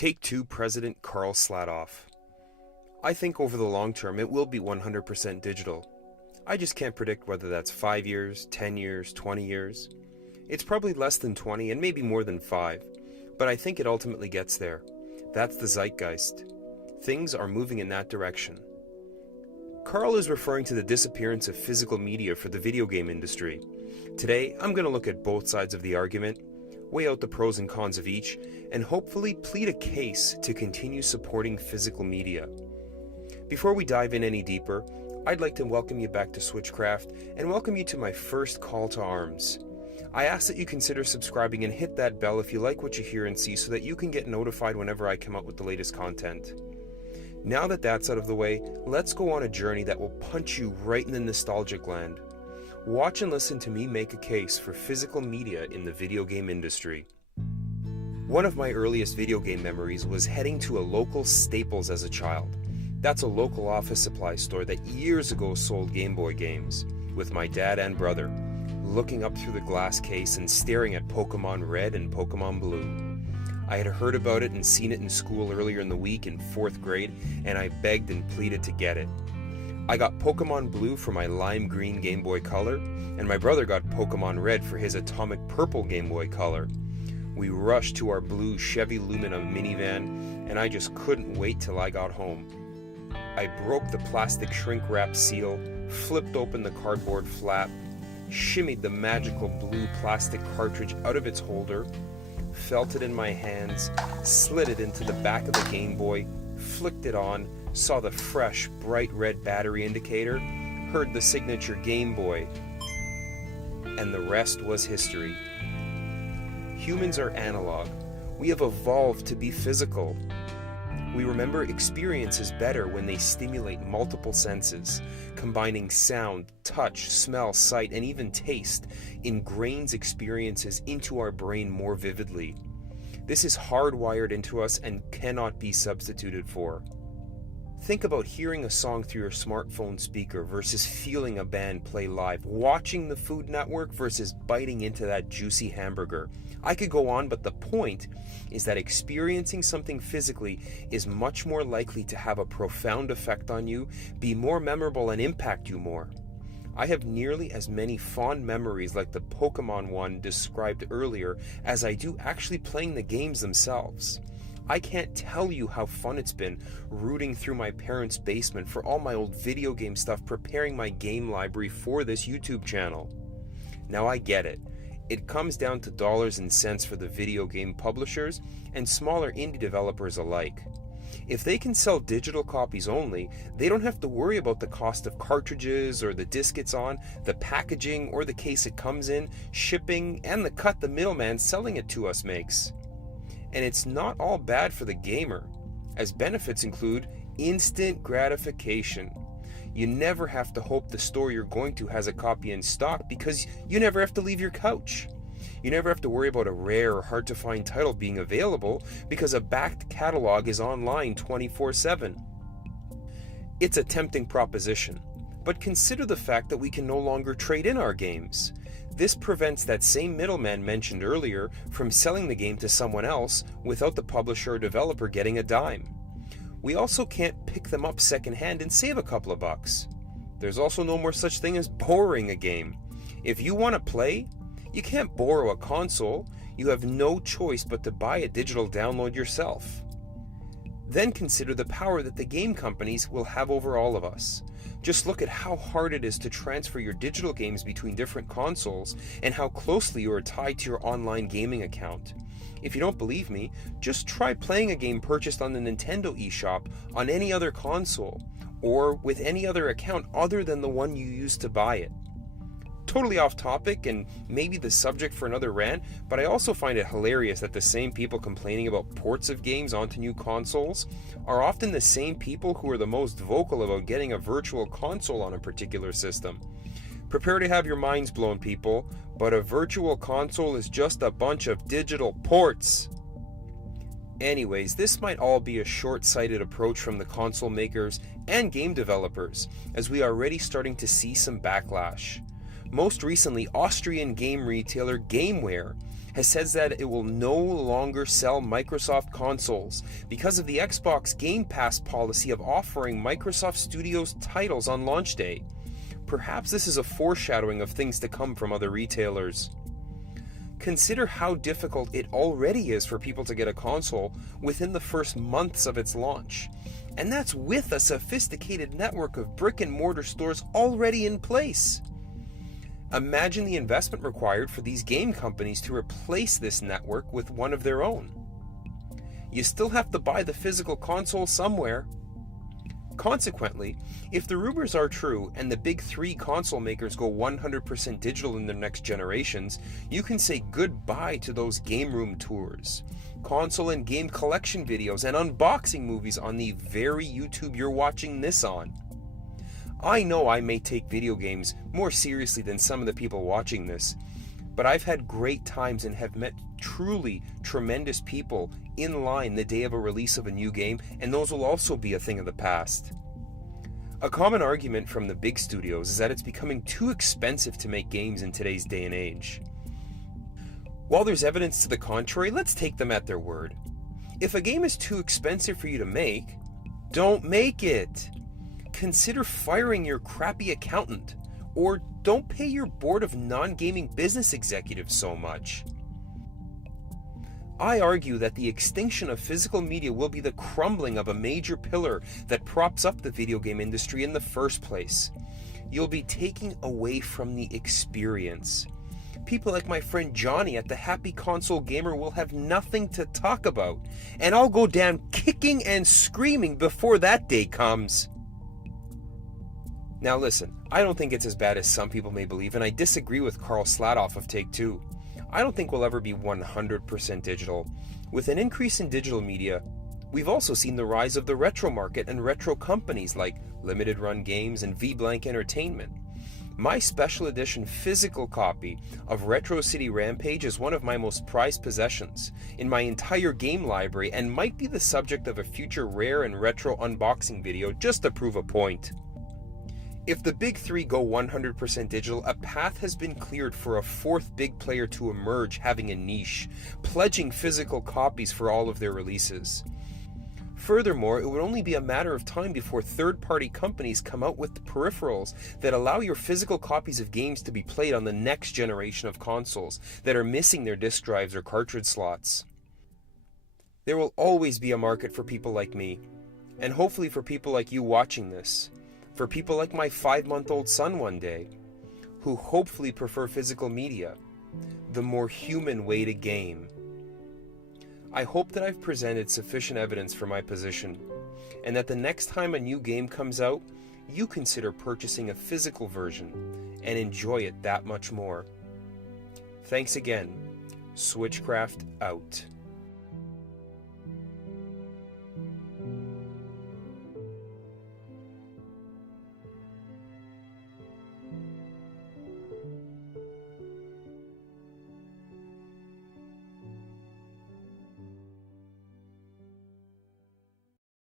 Take-Two President Karl Slatoff. I think over the long term it will be 100% digital. I just can't predict whether that's 5 years, 10 years, 20 years. It's probably less than 20 and maybe more than 5, but I think it ultimately gets there. That's the zeitgeist. Things are moving in that direction. Karl is referring to the disappearance of physical media for the video game industry. Today, I'm going to look at both sides of the argument, weigh out the pros and cons of each, and hopefully plead a case to continue supporting physical media. Before we dive in any deeper, I'd like to welcome you back to Switchcraft and welcome you to my first call to arms. I ask that you consider subscribing and hit that bell if you like what you hear and see so that you can get notified whenever I come out with the latest content. Now that that's out of the way, let's go on a journey that will punch you right in the nostalgic land. Watch and listen to me make a case for physical media in the video game industry. One of my earliest video game memories was heading to a local Staples as a child. That's a local office supply store that years ago sold Game Boy games, with my dad and brother, looking up through the glass case and staring at Pokemon Red and Pokemon Blue. I had heard about it and seen it in school earlier in the week in 4th grade, and I begged and pleaded to get it. I got Pokemon Blue for my lime green Game Boy Color, and my brother got Pokemon Red for his atomic purple Game Boy Color. We rushed to our blue Chevy Lumina minivan, and I just couldn't wait till I got home. I broke the plastic shrink wrap seal, flipped open the cardboard flap, shimmied the magical blue plastic cartridge out of its holder, felt it in my hands, slid it into the back of the Game Boy, flicked it on, saw the fresh, bright red battery indicator, heard the signature Game Boy, and the rest was history. Humans are analog. We have evolved to be physical. We remember experiences better when they stimulate multiple senses, combining sound, touch, smell, sight, and even taste ingrains experiences into our brain more vividly. This is hardwired into us and cannot be substituted for. Think about hearing a song through your smartphone speaker versus feeling a band play live, watching the Food Network versus biting into that juicy hamburger. I could go on, but the point is that experiencing something physically is much more likely to have a profound effect on you, be more memorable, and impact you more. I have nearly as many fond memories like the Pokemon one described earlier as I do actually playing the games themselves. I can't tell you how fun it's been rooting through my parents' basement for all my old video game stuff, preparing my game library for this YouTube channel. Now I get it. It comes down to dollars and cents for the video game publishers and smaller indie developers alike. If they can sell digital copies only, they don't have to worry about the cost of cartridges or the disc it's on, the packaging or the case it comes in, shipping, and the cut the middleman selling it to us makes. And it's not all bad for the gamer, as benefits include instant gratification. You never have to hope the store you're going to has a copy in stock because you never have to leave your couch. You never have to worry about a rare or hard to find title being available because a backed catalog is online 24/7. It's a tempting proposition, but consider the fact that we can no longer trade in our games. This prevents that same middleman mentioned earlier from selling the game to someone else without the publisher or developer getting a dime. We also can't pick them up secondhand and save a couple of bucks. There's also no more such thing as borrowing a game. If you want to play, you can't borrow a console. You have no choice but to buy a digital download yourself. Then consider the power that the game companies will have over all of us. Just look at how hard it is to transfer your digital games between different consoles and how closely you are tied to your online gaming account. If you don't believe me, just try playing a game purchased on the Nintendo eShop on any other console, or with any other account other than the one you used to buy it. Totally off topic and maybe the subject for another rant, but I also find it hilarious that the same people complaining about ports of games onto new consoles are often the same people who are the most vocal about getting a virtual console on a particular system. Prepare to have your minds blown, people, but a virtual console is just a bunch of digital ports. Anyways, this might all be a short-sighted approach from the console makers and game developers, as we are already starting to see some backlash. Most recently, Austrian game retailer Gameware has said that it will no longer sell Microsoft consoles because of the Xbox Game Pass policy of offering Microsoft Studios titles on launch day. Perhaps this is a foreshadowing of things to come from other retailers. Consider how difficult it already is for people to get a console within the first months of its launch. And that's with a sophisticated network of brick-and-mortar stores already in place. Imagine the investment required for these game companies to replace this network with one of their own. You still have to buy the physical console somewhere. Consequently, if the rumors are true and the big three console makers go 100% digital in their next generations, you can say goodbye to those game room tours, console and game collection videos, and unboxing movies on the very YouTube you're watching this on. I know I may take video games more seriously than some of the people watching this, but I've had great times and have met truly tremendous people in line the day of a release of a new game, and those will also be a thing of the past. A common argument from the big studios is that it's becoming too expensive to make games in today's day and age. While there's evidence to the contrary, let's take them at their word. If a game is too expensive for you to make, don't make it. Consider firing your crappy accountant, or don't pay your board of non-gaming business executives so much. I argue that the extinction of physical media will be the crumbling of a major pillar that props up the video game industry in the first place. You'll be taking away from the experience. People like my friend Johnny at the Happy Console Gamer will have nothing to talk about, and I'll go down kicking and screaming before that day comes. Now listen, I don't think it's as bad as some people may believe, and I disagree with Karl Slatoff of Take-Two. I don't think we'll ever be 100% digital. With an increase in digital media, we've also seen the rise of the retro market and retro companies like Limited Run Games and V-Blank Entertainment. My special edition physical copy of Retro City Rampage is one of my most prized possessions in my entire game library and might be the subject of a future rare and retro unboxing video just to prove a point. If the big three go 100% digital, a path has been cleared for a fourth big player to emerge having a niche, pledging physical copies for all of their releases. Furthermore, it would only be a matter of time before third-party companies come out with peripherals that allow your physical copies of games to be played on the next generation of consoles that are missing their disk drives or cartridge slots. There will always be a market for people like me, and hopefully for people like you watching this. For people like my 5-month-old son one day, who hopefully prefer physical media, the more human way to game. I hope that I've presented sufficient evidence for my position, and that the next time a new game comes out, you consider purchasing a physical version and enjoy it that much more. Thanks again. Switchcraft out.